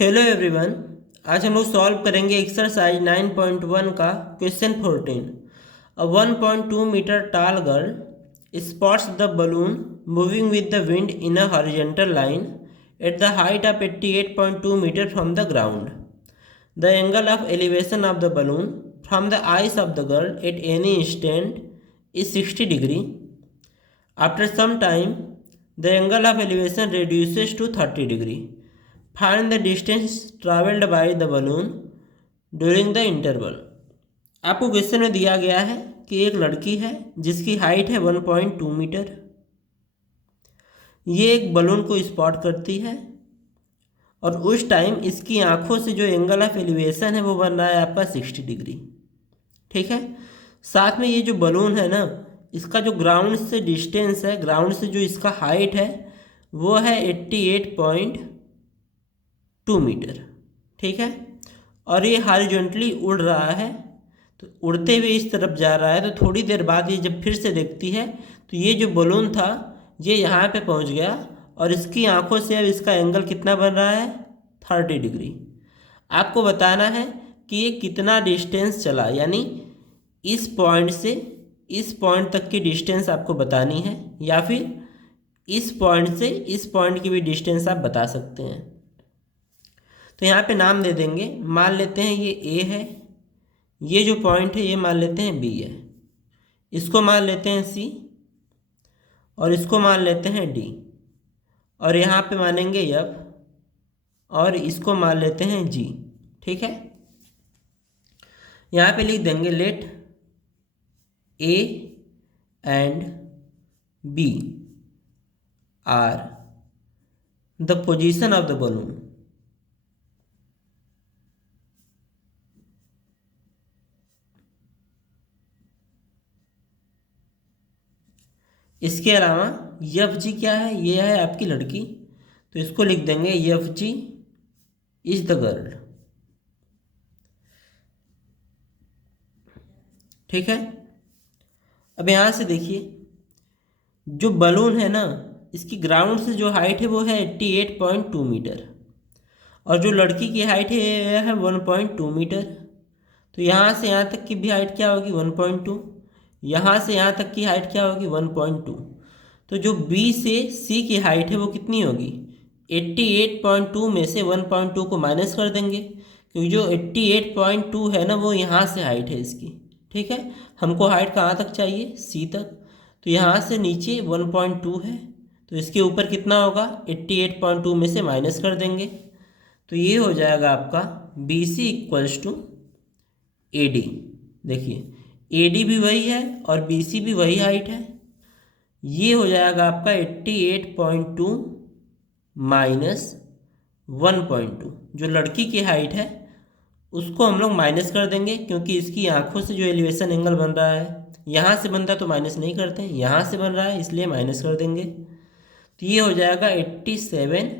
Hello everyone. आज हम लोग सॉल्व करेंगे एक्सरसाइज 9.1 का question 14। A 1.2 metre tall girl spots the balloon moving with the wind in a horizontal line at the height of 88.2 metre from the ground. The angle of elevation of the balloon from the eyes of the girl at any instant is 60 degree. After some time, the angle of elevation reduces to 30 degree. Find the distance traveled by the balloon during the interval. आपको question में दिया गया है कि एक लड़की है जिसकी हाइट है 1.2 मीटर। ये एक बलून को स्पॉट करती है और उस टाइम इसकी आंखों से जो एंगल ऑफ एलिवेशन है वो बन रहा है आपका 60 डिग्री। ठीक है। साथ में ये जो बलून है ना, इसका जो ग्राउंड से डिस्टेंस है, ग्राउंड से जो इसका हाइट है वो है 88.2 मीटर। ठीक है। और ये हॉरिजॉन्टली उड़ रहा है, तो उड़ते हुए इस तरफ जा रहा है। तो थोड़ी देर बाद ये जब फिर से देखती है तो ये जो बलून था ये यहाँ पे पहुँच गया और इसकी आंखों से अब इसका एंगल कितना बन रहा है 30 डिग्री। आपको बताना है कि ये कितना डिस्टेंस चला, यानी इस पॉइंट से इस पॉइंट तक की डिस्टेंस आपको बतानी है, या फिर इस पॉइंट से इस पॉइंट की भी डिस्टेंस आप बता सकते हैं। तो यहाँ पे नाम दे देंगे। मान लेते हैं ये ए है, ये जो पॉइंट है ये मान लेते हैं बी है, इसको मान लेते हैं सी और इसको मान लेते हैं डी, और यहाँ पे मानेंगे एफ और इसको मान लेते हैं जी। ठीक है। यहाँ पे लिख देंगे let A and B are the position of the balloon. इसके अलावा एफ जी क्या है, ये है आपकी लड़की, तो इसको लिख देंगे F G is the girl. ठीक है। अब यहाँ से देखिए जो बलून है ना, इसकी ग्राउंड से जो हाइट है वो है 88.2 मीटर और जो लड़की की हाइट है 1.2 मीटर। तो यहाँ से यहाँ तक की भी हाइट क्या होगी 1.2, यहाँ से यहाँ तक की हाइट क्या होगी 1.2। तो जो बी से सी की हाइट है वो कितनी होगी 88.2 में से 1.2 को माइनस कर देंगे, क्योंकि जो 88.2 है ना वो यहाँ से हाइट है इसकी। ठीक है। हमको हाइट कहाँ तक चाहिए सी तक, तो यहाँ से नीचे 1.2 है, तो इसके ऊपर कितना होगा 88.2 में से माइनस कर देंगे, तो ये हो जाएगा आपका B C equals to A D. देखिए ए डी भी वही है और बी सी भी वही हाइट है। ये हो जाएगा आपका 88.2 माइनस 1.2। जो लड़की की हाइट है उसको हम लोग माइनस कर देंगे, क्योंकि इसकी आंखों से जो एलिवेशन एंगल बन रहा है यहाँ से बनता तो माइनस नहीं करते हैं, यहाँ से बन रहा है इसलिए माइनस कर देंगे। तो ये हो जाएगा 87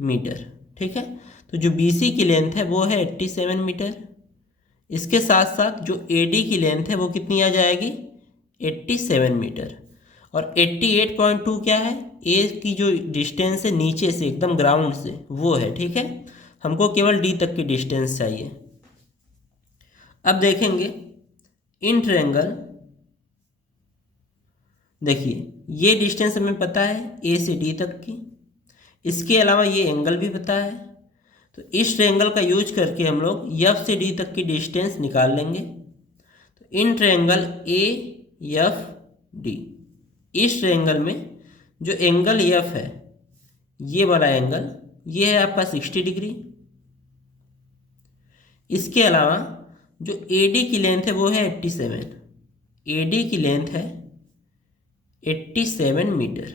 मीटर। ठीक है। तो जो बी सी की लेंथ है वो है 87 मीटर। इसके साथ साथ जो ए डी की लेंथ है वो कितनी आ जाएगी 87 मीटर। और 88.2 क्या है, ए की जो डिस्टेंस है नीचे से एकदम ग्राउंड से वो है। ठीक है। हमको केवल डी तक की डिस्टेंस चाहिए। अब देखेंगे इन ट्रायंगल, देखिए ये डिस्टेंस हमें पता है ए से डी तक की, इसके अलावा ये एंगल भी पता है। तो इस ट्रायंगल का यूज करके हम लोग एफ से डी तक की डिस्टेंस निकाल लेंगे। तो in triangle A F D, इस ट्रायंगल में जो एंगल एफ है ये वाला एंगल ये है आपका 60 डिग्री। इसके अलावा जो ए डी की लेंथ है वो है 87, ए डी की लेंथ है 87 मीटर।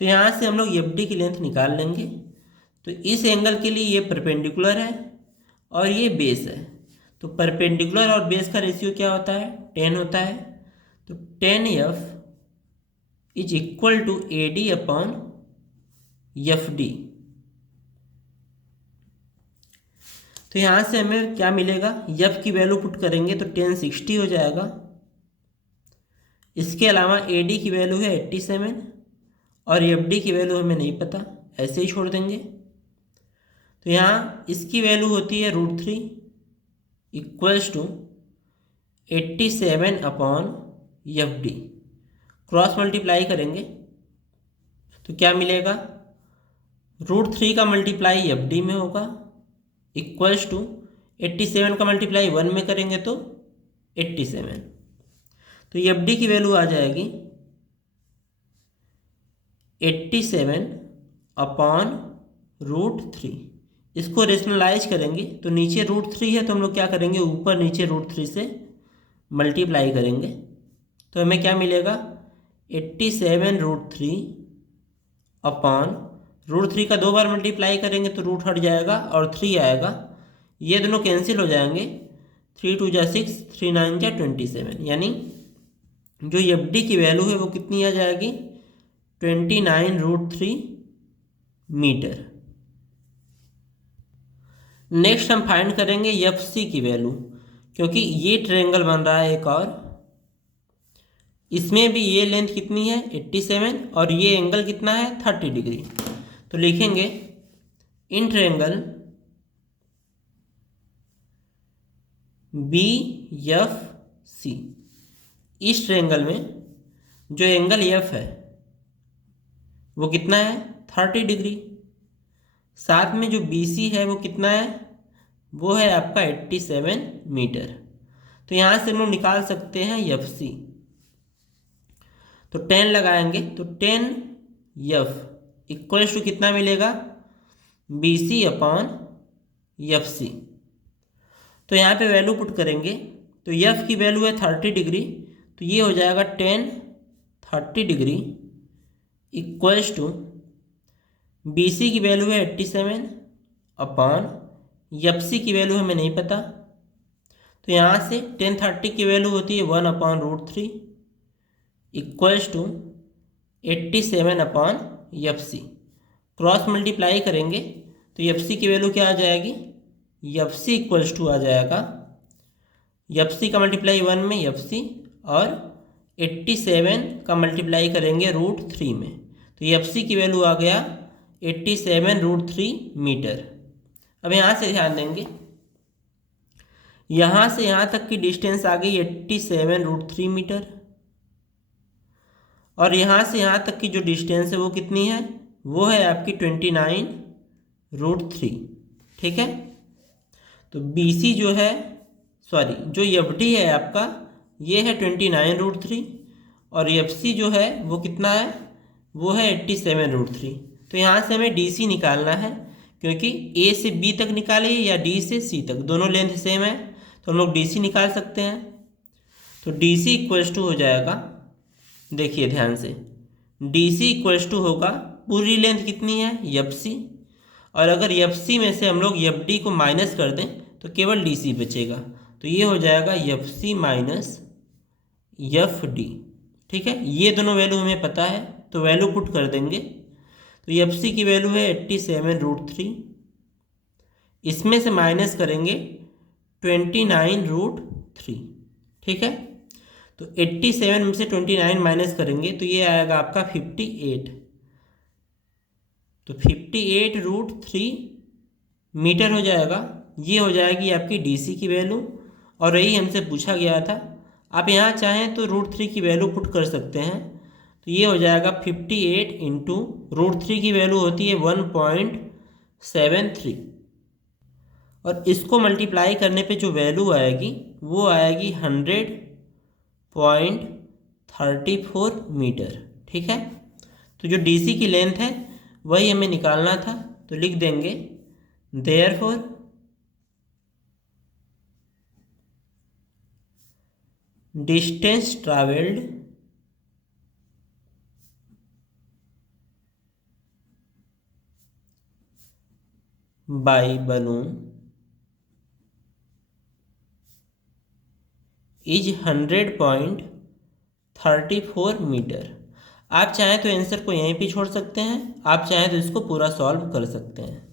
तो यहाँ से हम लोग एफ डी की लेंथ निकाल लेंगे। तो इस एंगल के लिए ये परपेंडिकुलर है और ये बेस है, तो परपेंडिकुलर और बेस का रेशियो क्या होता है 10 होता है। तो 10 F is equal to A D upon F D. तो यहाँ से हमें क्या मिलेगा, एफ की वैल्यू पुट करेंगे तो 1060 हो जाएगा। इसके अलावा ए डी की वैल्यू है 87 और एफ डी की वैल्यू हमें नहीं पता, ऐसे ही छोड़ देंगे। तो यहाँ इसकी वैल्यू होती है √3 equals to 87/FD। Cross multiply करेंगे तो क्या मिलेगा, √3 का मल्टीप्लाई FD में होगा इक्वल्स टू 87 का मल्टीप्लाई 1 में करेंगे तो 87। तो FD की वैल्यू आ जाएगी 87/√3। इसको रेशनलाइज करेंगे तो नीचे √3 है तो हम लोग क्या करेंगे, ऊपर नीचे √3 से मल्टीप्लाई करेंगे तो हमें क्या मिलेगा, 87√3 का 2 बार मल्टीप्लाई करेंगे तो रूट हट जाएगा और 3 आएगा। ये दोनों कैंसिल हो जाएंगे, 3 2 जा 6, 3 9 जा 27, यानी जो FD की वैल्यू है वो कितनी आ जाएगी, 29√3 मीटर। नेक्स्ट हम फाइंड करेंगे FC की वैल्यू, क्योंकि ये ट्रायंगल बन रहा है एक और, इसमें भी ये लेंथ कितनी है 87 और ये एंगल कितना है 30 डिग्री। तो लिखेंगे इन ट्रायंगल BFC, इस ट्रायंगल में जो एंगल F है वो कितना है 30 डिग्री, साथ में जो BC है वो कितना है, वो है आपका 87 मीटर। तो यहाँ से हम लोग निकाल सकते हैं FC। तो 10 लगाएंगे तो 10F इक्वल्स टू कितना मिलेगा, BC/FC। तो यहाँ पे वैल्यू पुट करेंगे तो F की वैल्यू है 30 डिग्री, तो ये हो जाएगा 10 30 डिग्री इक्वल्स टू BC की वैल्यू है 87/FC की वैल्यू हमें नहीं पता, तो यहाँ से 10 30 की वैल्यू होती है 1/√3 equals to 87/FC। Cross multiply करेंगे तो FC की वैल्यू क्या आ जाएगी, FC इक्वल्स टू आ जाएगा, FC का मल्टीप्लाई 1 में FC और 87 का मल्टीप्लाई करेंगे √3 में, तो FC की वैल्यू आ गया 87√3 मीटर। अब यहाँ से ध्यान देंगे, यहाँ से यहाँ तक की डिस्टेंस आ गई 87√3 मीटर और यहाँ से यहाँ तक की जो डिस्टेंस है वो कितनी है, वो है आपकी 29√3। ठीक है, तो BC जो है जो FD है आपका ये है 29√3 और FC जो है वो कितना है, वो है 87√3। तो यहाँ से हमें DC निकालना है, क्योंकि A से B तक निकाले या D से C तक, दोनों लेंथ सेम है तो हम लोग DC निकाल सकते हैं। तो DC इक्वल्स टू हो जाएगा, देखिए ध्यान से, DC इक्वल्स टू होगा पूरी लेंथ कितनी है FC, और अगर FC में से हम लोग FD को माइनस कर दें तो केवल DC बचेगा, तो ये हो जाएगा FC माइनस FD। ठीक है, ये दोनों वैल्यू हमें पता है तो वैल्यू पुट कर देंगे। तो FC की वैल्यू है 87√3, इसमें से माइनस करेंगे 29√3। ठीक है, तो 87 में से 29 माइनस करेंगे तो ये आएगा आपका 58। तो 58√3 मीटर हो जाएगा, ये हो जाएगी आपकी DC की वैल्यू और यही हमसे पूछा गया था। आप यहाँ चाहें तो √3 की वैल्यू पुट कर सकते हैं, तो ये हो जाएगा 58 इंटू √3 की वैल्यू होती है 1.73 और इसको मल्टीप्लाई करने पे जो वैल्यू आएगी वो आएगी 100.34 मीटर। ठीक है, तो जो DC की लेंथ है वही हमें निकालना था, तो लिख देंगे therefore distance travelled by balloon is 100.34 metre. आप चाहें तो आंसर को यहीं पे छोड़ सकते हैं, आप चाहें तो इसको पूरा सॉल्व कर सकते हैं।